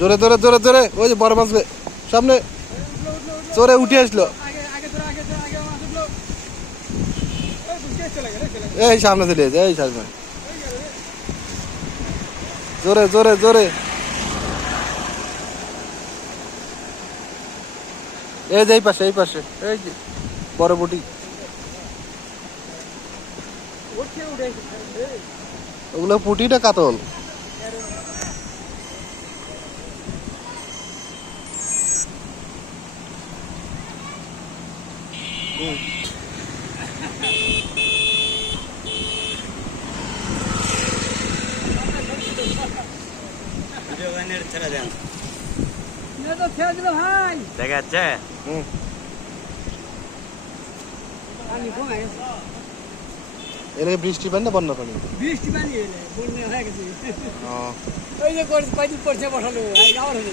জোরে জোরে জোরে জোরে। ওই যে বড় মাছ সামনে। চোরে উঠে আসলো। এই সামনে চলে যায় এই সামনে। জোরে জোরে জোরে। এই যে এই পাশে এই পাশে। এই যে বড় বুটি। ওগুলো পুটিটা কাতল। দেখা যাচ্ছে এদিকে বৃষ্টি পানি না বন্যা পানি বৃষ্টি পানি বন্যা হয়ে গেছে। ও, ওই যে করে পড়ছে বসালো আর হবে না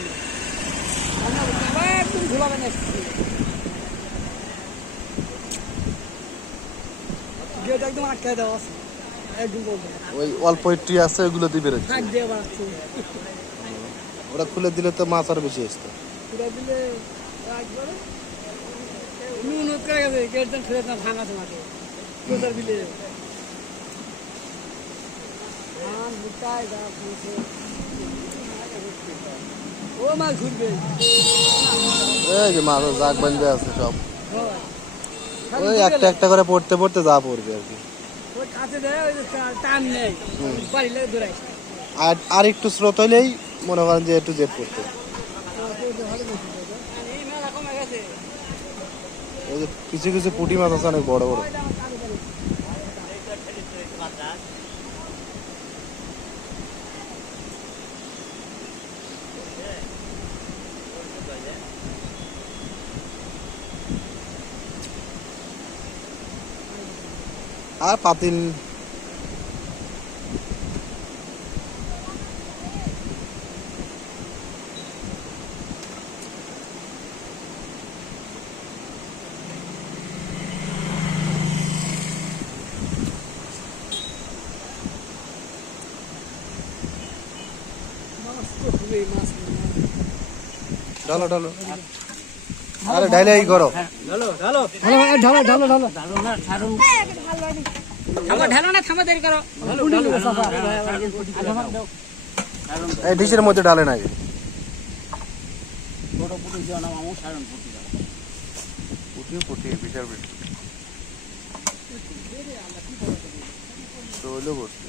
আমরা বলছি, "ভাই, একদম একদম আটকায় দেওয়া আছে। ওই অল্প একটু আছে ওগুলো দিয়ে বেরোচ্ছে থাক দিয়ে বাড়াচ্ছে। ওরা খুলে দিলে তো মাছ আর বেশি আসতো। দিলে নুন করে গেছে না বিলে ধান ও মাছ ঘুরবে। এই যে মাছ জাগ বান্ধে আছে সব। ওই একটা একটা করে পড়তে পড়তে যা পড়বে আর কি। আর আর একটু স্রোত হইলেই মনে করেন যে একটু জেট করতে। কিছু কিছু পুঁটি মাছ আছে অনেক বড় বড়। আর পাতিল মাছ তো খুবই মাছ ঢালো ঢালো আরে ঢাইলে এই করো ঢালো ঢালো ঢালো ঢালো ঢালো ঢালো না ছাড়ুন থামা ঢালো না থামা দেরি করো এই ডিশের মধ্যে ঢালে নাকি পুটি পুটি বিশাল বিশাল চলে বসছে